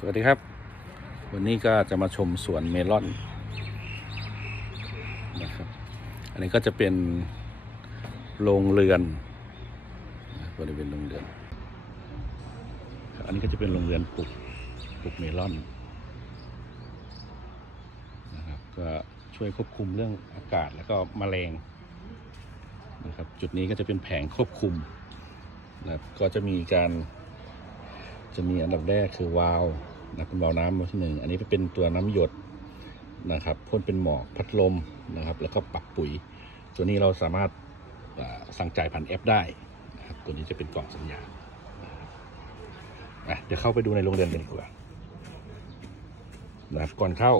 สวัสดีครับ วันนี้ก็จะมาชมสวนเมลอนนะครับ อันนี้ก็จะเป็นโรงเรือนนะบริเวณโรงเรือน อันนี้ก็จะเป็นโรงเรือนปลูกปลูกเมลอนนะครับก็ช่วยควบคุมเรื่องอากาศแล้วก็แมลงนะครับ จุดนี้ก็จะเป็นแผงควบคุมนะครับก็จะมีการ จะมีอันดับแรกคือวาล์วนะเป็นวาล์วน้ำที่หนึ่งอันนี้เป็นตัวน้ำหยดนะครับพ่นเป็นหมอกพัดลมนะครับ แล้วก็ปักปุ๋ย ตัวนี้เราสามารถสั่งจ่ายผ่านแอปได้นะครับตัวนี้จะเป็นกล่องสัญญาณนะเดี๋ยวเข้าไปดูในโรงเรียนกันดีกว่านะครับก่อนเข้า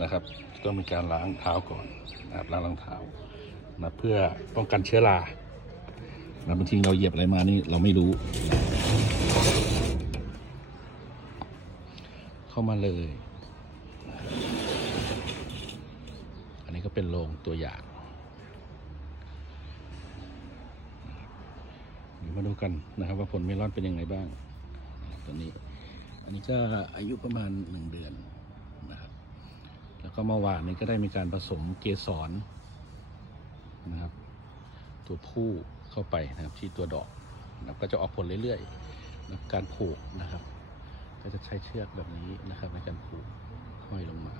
นะครับต้องมีการล้างเท้าก่อนนะครับล้างรองเท้านะเพื่อป้องกันเชื้อรานะบางทีเราเหยียบอะไรมานี่เราไม่รู้ เข้ามาเลย อันนี้ก็เป็นโรงตัวอย่าง เดี๋ยวมาดูกันนะครับว่าผลเมลอนเป็นยังไงบ้างนะครับตอนนี้ อันนี้ก็อายุประมาณหนึ่งเดือนนะครับ แล้วก็เมื่อวานนี้ก็ได้มีการผสมเกสรนะครับ ตัวผู้เข้าไปนะครับที่ตัวดอกนะครับก็จะออกผลเรื่อยๆนะการผูกนะครับ ก็จะใช้เชือกแบบนี้นะครับ ในการผูกห้อยลงมา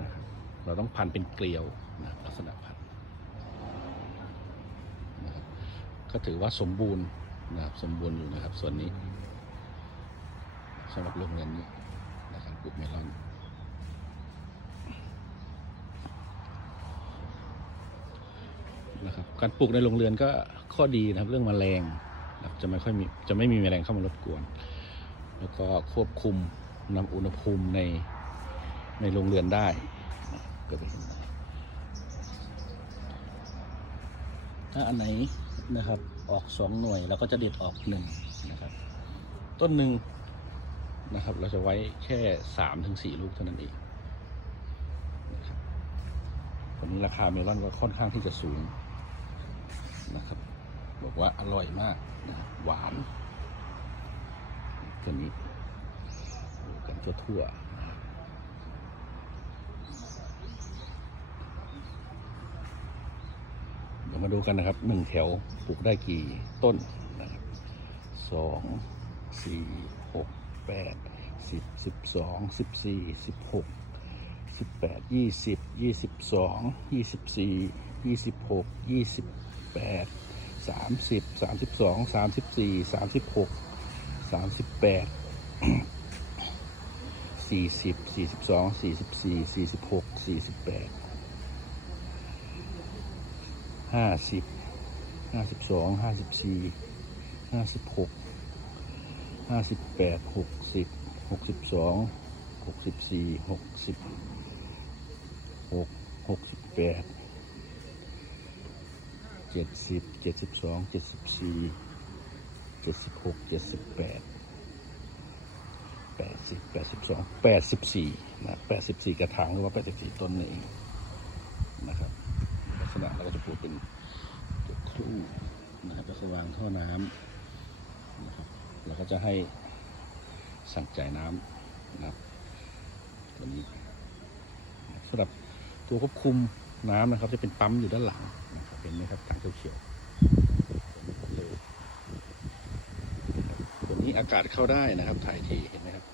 นะครับเราต้องพันเป็นเกลียวนะลักษณะพันนะครับก็ถือว่าสมบูรณ์นะครับสมบูรณ์อยู่นะครับ ส่วนนี้สำหรับโรงเรียนนี้นะครับปลูกเมลอนนะครับการปลูกในโรงเรือนก็ข้อดีนะครับเรื่องแมลงจะไม่ค่อยมีจะไม่มีแมลงเข้ามารบกวน แล้วก็ควบคุมนำอุณหภูมิในในโรงเรือนได้ก็จะเห็นถ้าอันไหนนะครับออกสองหน่วยเราก็จะเด็ดออกหนึ่งนะครับต้นหนึ่งนะครับ เราจะไว้แค่สามถึงสี่ลูกเท่านั้นเองนะครับวันนี้ราคาเมลอนก็ค่อนข้างที่จะสูงนะครับ บอกว่าอร่อยมากนะหวาน ตัวนี้ดูกันทั่วๆเดี๋ยวมาดูกันนะครับหนึ่งแถวปลูกได้กี่ต้นนะครับสองสี่หกแปดสิบสิบสองสิบสี่สิบหกสิบแปดยี่สิบยี่สิบสองยี่สิบสี่ยี่สิบหกยี่สิบแปดสามสิบสามสิบสองสามสิบสี่สามสิบหก สามสิบแปดสี่สิบสี่สิบสองสี่สิบสี่สี่สิบหกสี่สิบแปดห้าสิบห้าสิบสองห้าสิบสี่ห้าสิบหกห้าสิบแปดหกสิบหกสิบสองหกสิบสี่หกสิบหกหกสิบแปดเจ็ดสิบเจ็ดสิบสองเจ็ดสิบสี่ จ็ดสิบหกเจ็ดสิบแปดแปดสิบแปดสิบสองแปดสิบสี่นะแปดสิบสี่กระถางหรือว่าแปดสิบสี่ต้นนี่เองนะครับลักษณะเราก็จะปลูกเป็นตัวครู่นะครับแล้วก็วางท่อน้ำนะครับเราก็จะให้สั่งจ่ายน้ำนะครับตัวนี้สำหรับตัวควบคุมน้ำนะครับ จะเป็นปั๊มอยู่ด้านหลังนะครับเห็นไหมครับทางเขียวๆเร็ว ตัว นี้อากาศเข้าได้นะครับถ่ายทีเห็นไหมครับ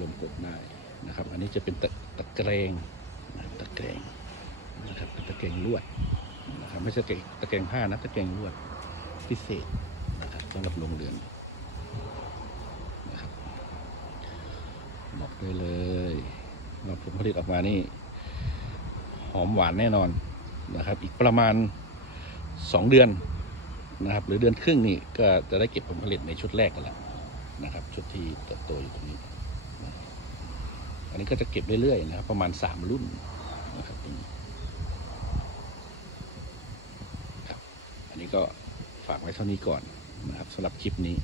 ลมกดได้นะครับ อันนี้จะเป็นตะตะแกรงตะแกรงนะครับตะแกรงลวดนะครับไม่ใช่ตะแกรงผ้านะตะแกรงลวดพิเศษนะครับสำหรับโรงเรือนนะครับบอกได้เลยว่าผลผลิตออกมานี่ หอมหวานแน่นอนนะครับ อีกประมาณสองเดือน นะครับ หรือเดือนครึ่งนี่ก็จะได้เก็บผลผลิตในชุดแรกกันแล้วนะครับ ชุดที่เติบโตอยู่ตรงนี้ อันนี้ก็จะเก็บเรื่อยๆนะครับ ประมาณสามรุ่นนะครับตรงนี้ครับ อันนี้ก็ฝากไว้เท่านี้ก่อนนะครับสำหรับคลิปนี้